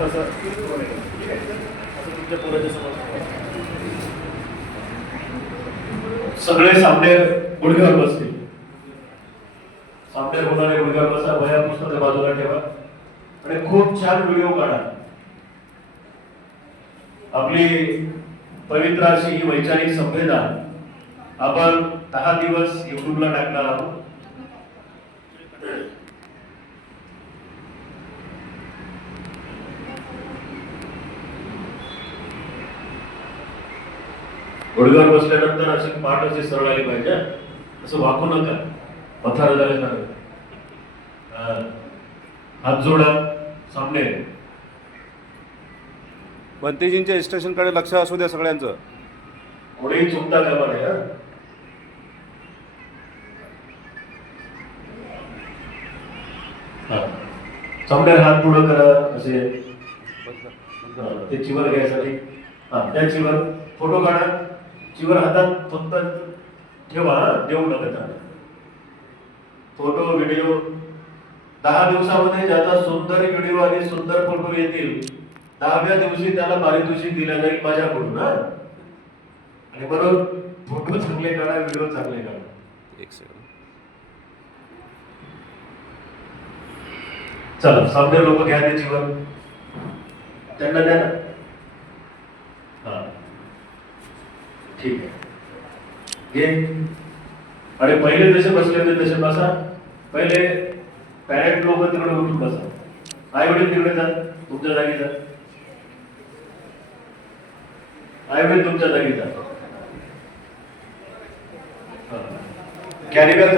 तसं तुमच्या पोराच्या समोर सगळे सामने गुडघ्यावर बसतील. सामने होणारे गुडघ्यावर बसा, वह्या पुस्तकं बाजूला ठेवा आणि खूप छान व्हिडिओ काढा. आपली पवित्र अशी ही वैचारिक संवेदना आपण 10 दिवस युट्यूबला टाकणार आहोत. गुडघ्यावर बसल्यानंतर अशी पाठ अशी सरळ आली पाहिजे, असं वाकू नका, पथार झाल्यासारखं. हात जोडा सामने. बंतेजींच्या इन्स्ट्रक्शन कडे लक्ष असू द्या सगळ्यांचं. कोणीही चुकता कामा नये. सामने हात पुढं करा असे. ते चिवर घ्यायसाठी त्या चिवर फोटो काढा. चिवर हातात फक्त ठेवा, देऊ नका त्याला. फोटो व्हिडिओ 10 दिवसामध्ये ज्याचा सुंदर व्हिडिओ आणि सुंदर फोटो येतील 10व्या दिवशी त्याला पारितोषिक दिलं जाईल माझ्याकडून. आणि म्हणून फोटो चांगले काढा, व्हिडिओ चांगले काढा. एक सेकंड. चला सामने लोक घ्या त्याच्यावर, त्यांना द्या ना. हा ठीक आहे, घे. आणि पहिले जसे बसले होते तसे बसा. पहिले पॅरेंट लोक तिकडे उठून बसा. आई वडील तिकडे जा, तुमच्या जागी जा. आई वडील तुमच्या जागी जा. कॅरीबॅग